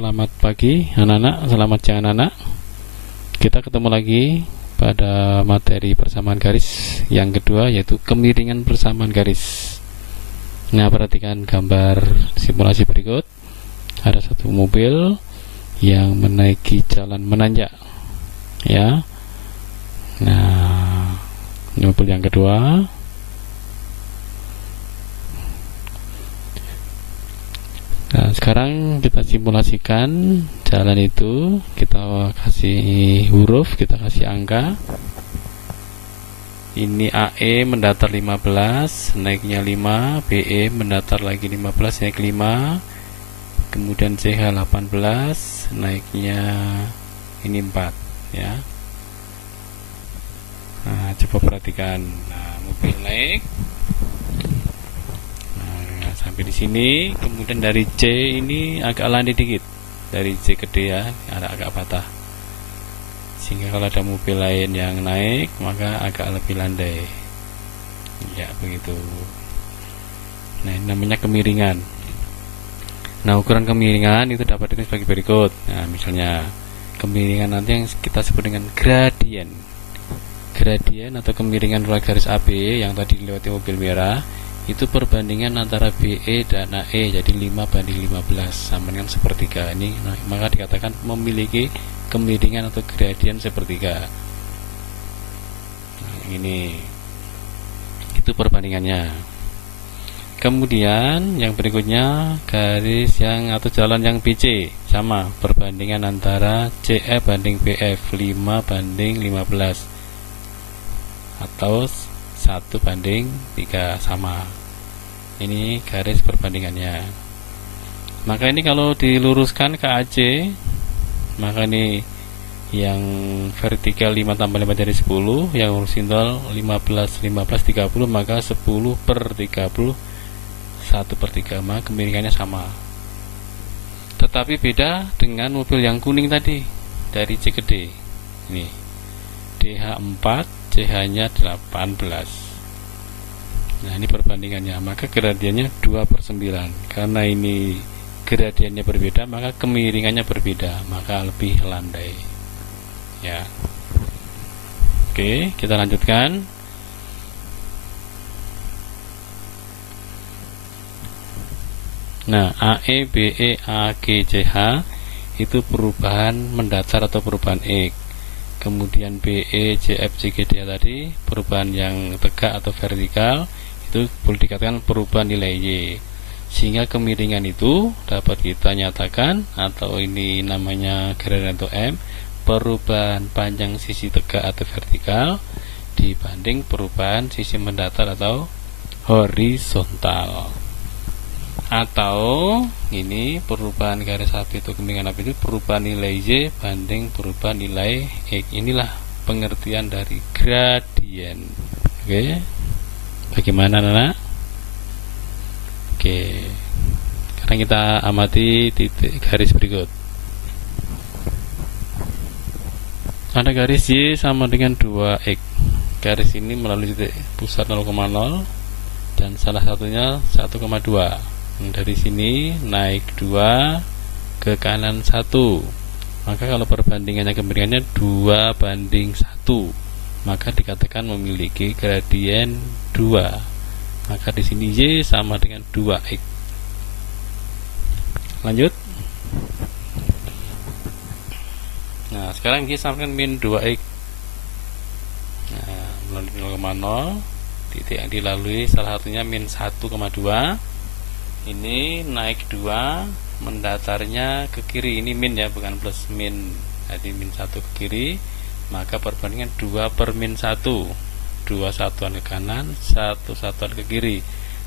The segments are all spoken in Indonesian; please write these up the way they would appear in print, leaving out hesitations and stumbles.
Selamat pagi anak-anak, selamat siang anak-anak. Kita ketemu lagi pada materi persamaan garis yang kedua, yaitu kemiringan persamaan garis. Nah, perhatikan gambar simulasi berikut. Ada satu mobil yang menaiki jalan menanjak, ya. Nah, ini mobil yang kedua. Nah, sekarang kita simulasikan jalan itu. Kita kasih huruf, kita kasih angka. Ini AE mendatar 15, naiknya 5, BE mendatar lagi 15, naik 5. Kemudian CH 18, naiknya ini 4, ya. Nah, coba perhatikan. Nah, mobil naik. Sampai di sini, kemudian dari C ini agak landai dikit, dari C ke D ya, agak patah, sehingga kalau ada mobil lain yang naik maka agak lebih landai, ya begitu. Nah, ini namanya kemiringan. Nah, ukuran kemiringan itu dapat ditulis sebagai berikut. Nah, misalnya kemiringan nanti yang kita sebut dengan gradien atau kemiringan rula garis AB yang tadi dilewati mobil merah, itu perbandingan antara BE dan AE, jadi 5:15 sama dengan sepertiga. Ini maka dikatakan memiliki kemiringan atau gradien sepertiga. Nah, ini itu perbandingannya. Kemudian yang berikutnya garis yang atau jalan yang BC, sama perbandingan antara CE banding BF 5:15 atau 1:3, sama. Ini garis perbandingannya. Maka ini kalau diluruskan ke AC, maka ini yang vertikal 5 tambah 5 dari 10, yang horizontal 15 30, maka 10/30 1/3, maka kemiringannya sama. Tetapi beda dengan mobil yang kuning tadi, dari C ke D. Ini DH 4, CH nya 18. Nah, ini perbandingannya, maka gradiennya 2/9. Karena ini gradiennya berbeda, maka kemiringannya berbeda, maka lebih landai, ya. Oke, kita lanjutkan. Nah, AE, BE, AG, CH itu perubahan mendatar atau perubahan X. Kemudian BE, CF, CG, D tadi perubahan yang tegak atau vertikal, itu boleh dikatakan perubahan nilai Y. Sehingga kemiringan itu dapat kita nyatakan, atau ini namanya gradien atau M, perubahan panjang sisi tegak atau vertikal dibanding perubahan sisi mendatar atau horizontal. Atau ini perubahan garis AB itu kemiringan AB itu perubahan nilai Y banding perubahan nilai X. Inilah pengertian dari gradien. Oke. Bagaimana anak? Oke. Sekarang kita amati titik garis berikut. Ada garis Y sama dengan 2X. Garis ini melalui titik pusat 0,0 dan salah satunya 1,2. Dari sini naik 2 ke kanan 1. Maka kalau perbandingannya kemiringannya 2:1, maka dikatakan memiliki gradien 2. Maka di sini Y sama dengan 2X. Lanjut. Nah, sekarang Y sama dengan min 2X. Nah, melalui 0,0, titik yang dilalui salah satunya min 1,2. Ini naik 2, mendatarnya ke kiri. Ini min ya, bukan plus, min. Jadi min 1 ke kiri, maka perbandingan 2/-1. 2 satuan ke kanan, 1 satuan ke kiri,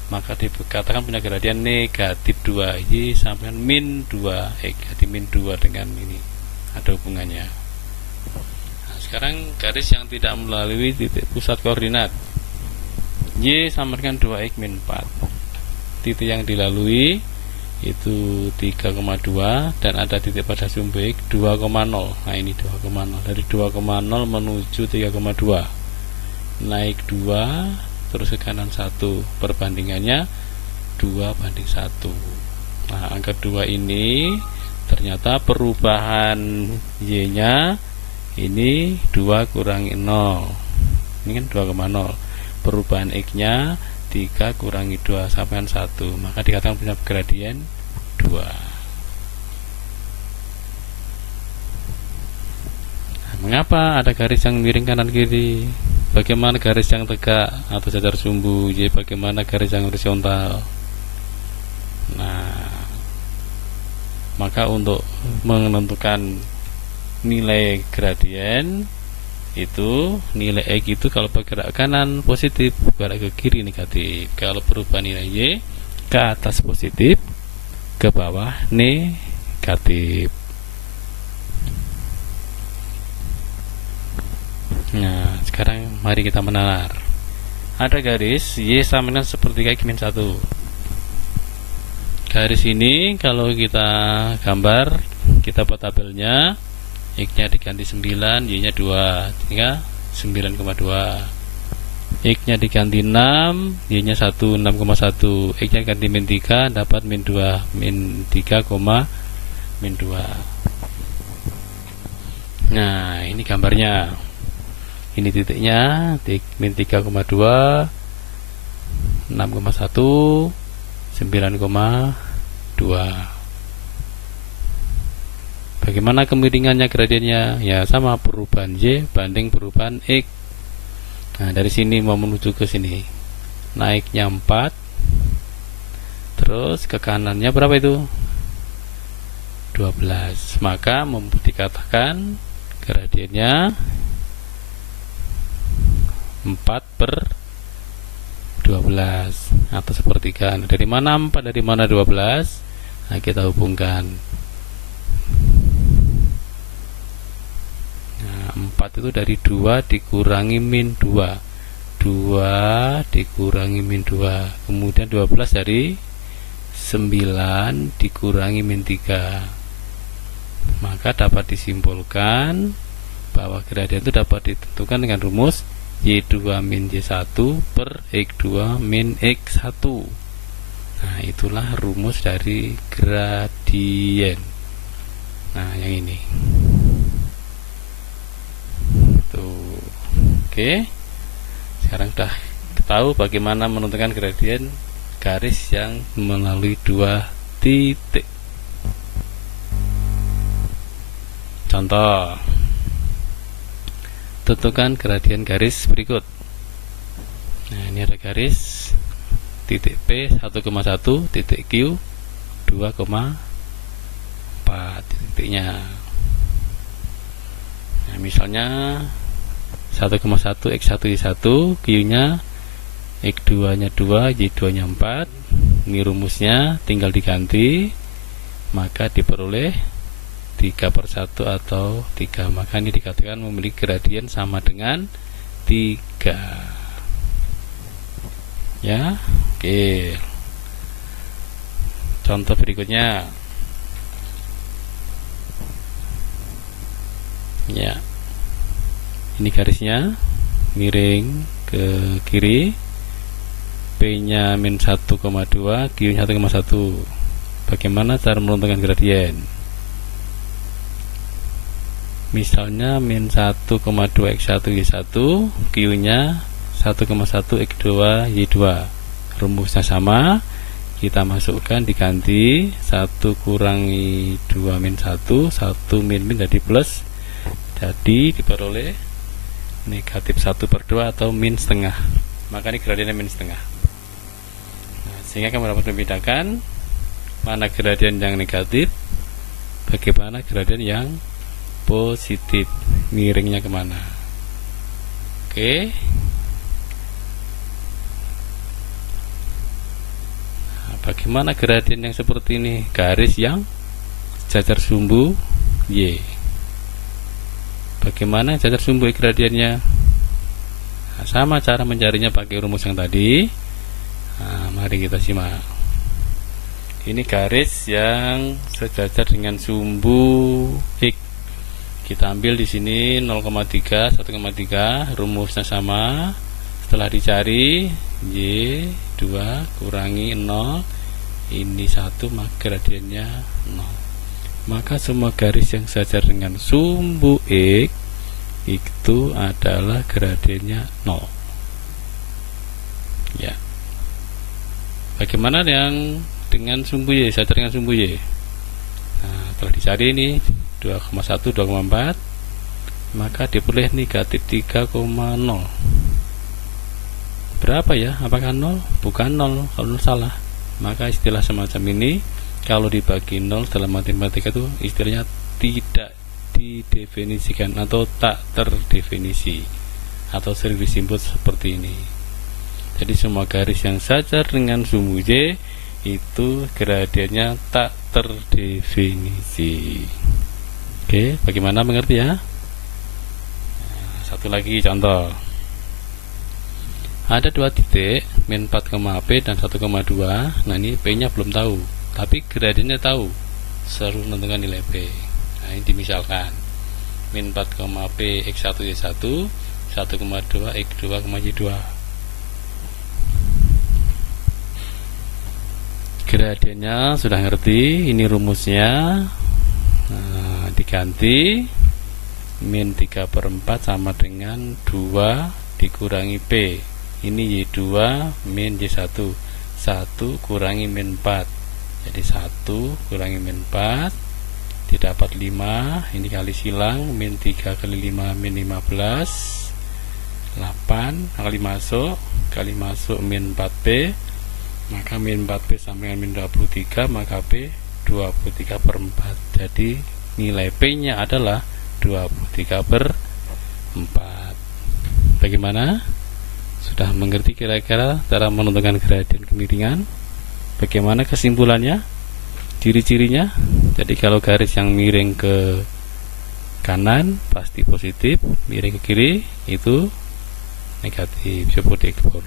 maka dikatakan punya gradien negatif 2. Y sama dengan min 2X. Jadi min 2 dengan ini ada hubungannya. Nah, sekarang garis yang tidak melalui titik pusat koordinat, Y sama dengan 2X min 4. Titik yang dilalui itu 3,2 dan ada titik pada sumbu X 2,0. Nah, ini 2,0. Dari 2,0 menuju 3,2. Naik 2 terus ke kanan 1. Perbandingannya 2:1. Nah, angka 2 ini ternyata perubahan Y nya ini 2 kurangi 0, ini kan 2,0. Perubahan X nya 3 kurangi 2 sampai 1, maka dikatakan punya gradien 2. Nah, mengapa ada garis yang miring kanan kiri? Bagaimana garis yang tegak atau jajar sumbu? Y bagaimana garis yang horizontal? Nah, maka untuk menentukan nilai gradien itu, nilai X itu kalau bergerak ke kanan positif, bergerak ke kiri negatif. Kalau perubahan nilai Y ke atas positif, ke bawah negatif. Nah, sekarang mari kita menalar. Ada garis Y sama dengan sepertiga X min 1. Garis ini kalau kita gambar, kita buat tabelnya, X nya diganti 9, Y nya 2, sehingga 9,2. X nya diganti 6, Y nya 1, 6,1. X nya ganti min 3, dapat min 2, min 3, min 2. Nah, ini gambarnya. Ini titiknya, min 3,2, 6,1, 9,2. Bagaimana kemiringannya, gradiennya? Ya sama, perubahan Y banding perubahan X. Nah, dari sini mau menuju ke sini, naiknya 4, terus ke kanannya berapa itu? 12. Maka dikatakan gradiennya 4/12 atau sepertiga. Dari mana 4, dari mana 12? Nah, kita hubungkan. 4 itu dari 2 dikurangi min 2, 2 dikurangi min 2, kemudian 12 dari 9 dikurangi min 3. Maka dapat disimpulkan bahwa gradien itu dapat ditentukan dengan rumus Y2 min Y1 per X2 min X1. Nah, itulah rumus dari gradien. Nah, yang ini. Oke, sekarang sudah tahu bagaimana menentukan gradien garis yang melalui 2 titik. Contoh, tentukan gradien garis berikut. Nah, ini ada garis titik P 1,1, titik Q 2,4 titiknya. Nah, misalnya 1,1 X1 Y1, Q nya X2 nya 2, Y2 nya 4. Ini rumusnya tinggal diganti, maka diperoleh 3/1 atau 3. Maka ini dikatakan memiliki gradien sama dengan 3. Ya, oke. Contoh berikutnya. Ya, ini garisnya miring ke kiri, P nya min 1,2, Q nya 1,1. Bagaimana cara menentukan gradien? Misalnya min 1,2 X1 Y1, Q nya 1,1 X2 Y2. Rumusnya sama, kita masukkan, diganti 1 kurangi 2 min 1, 1 min jadi plus, jadi diperoleh negatif 1/2 atau min setengah. Maka ini gradiennya min setengah. Nah, sehingga kamu dapat membedakan mana gradien yang negatif, bagaimana gradien yang positif, miringnya kemana. Oke. Nah, bagaimana gradien yang seperti ini? Garis yang jajar sumbu Y. Bagaimana jajar sumbu gradiennya? Nah, sama cara mencarinya pakai rumus yang tadi. Nah, mari kita simak. Ini garis yang sejajar dengan sumbu X. Kita ambil di sini 0,3, 1,3. Rumusnya sama. Setelah dicari, Y2 kurangi 0, ini 1, maka gradiennya 0. maka semua garis yang sejajar dengan sumbu X itu adalah gradiennya 0. Ya. Bagaimana yang dengan sumbu Y, sejajar dengan sumbu Y? Nah, telah dicari ini 2,1, 2,4, maka diperoleh negatif 3,0. Berapa ya? Apakah 0? Bukan 0, kalau 0 salah. Maka istilah semacam ini kalau dibagi 0 dalam matematika itu istilahnya tidak didefinisikan atau tak terdefinisi, atau sering disebut seperti ini. Jadi semua garis yang sejajar dengan sumbu Y itu gradiennya tak terdefinisi. Oke, bagaimana mengerti ya? Nah, satu lagi contoh. Ada dua titik, min 4,P dan 1,2. Nah, ini P nya belum tahu, tapi gradiennya tahu, selalu menentukan nilai P. Nah, ini dimisalkan min 4,P X1 Y1, 1,2 X2, Y2. Gradiennya sudah ngerti, ini rumusnya. Nah, diganti min 3/4 sama dengan 2 dikurangi P. Ini Y2 min Y1, 1 kurangi min 4, jadi 1 kurangi min 4 didapat 5. Ini kali silang, min 3 kali 5 min 15, 8 kali masuk min 4P, maka min 4P sama dengan min 23, maka P 23/4. Jadi nilai P nya adalah 23/4. Bagaimana? Sudah mengerti kira-kira cara menentukan gradien kemiringan? Bagaimana kesimpulannya? Ciri-cirinya? Jadi kalau garis yang miring ke kanan pasti positif, miring ke kiri itu negatif, seperti ekspor.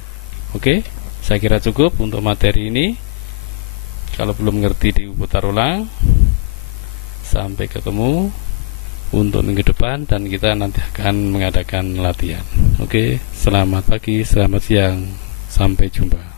Oke, saya kira cukup untuk materi ini. Kalau belum mengerti diputar ulang. Sampai ketemu untuk minggu depan, dan kita nanti akan mengadakan latihan. Oke, selamat pagi, selamat siang, sampai jumpa.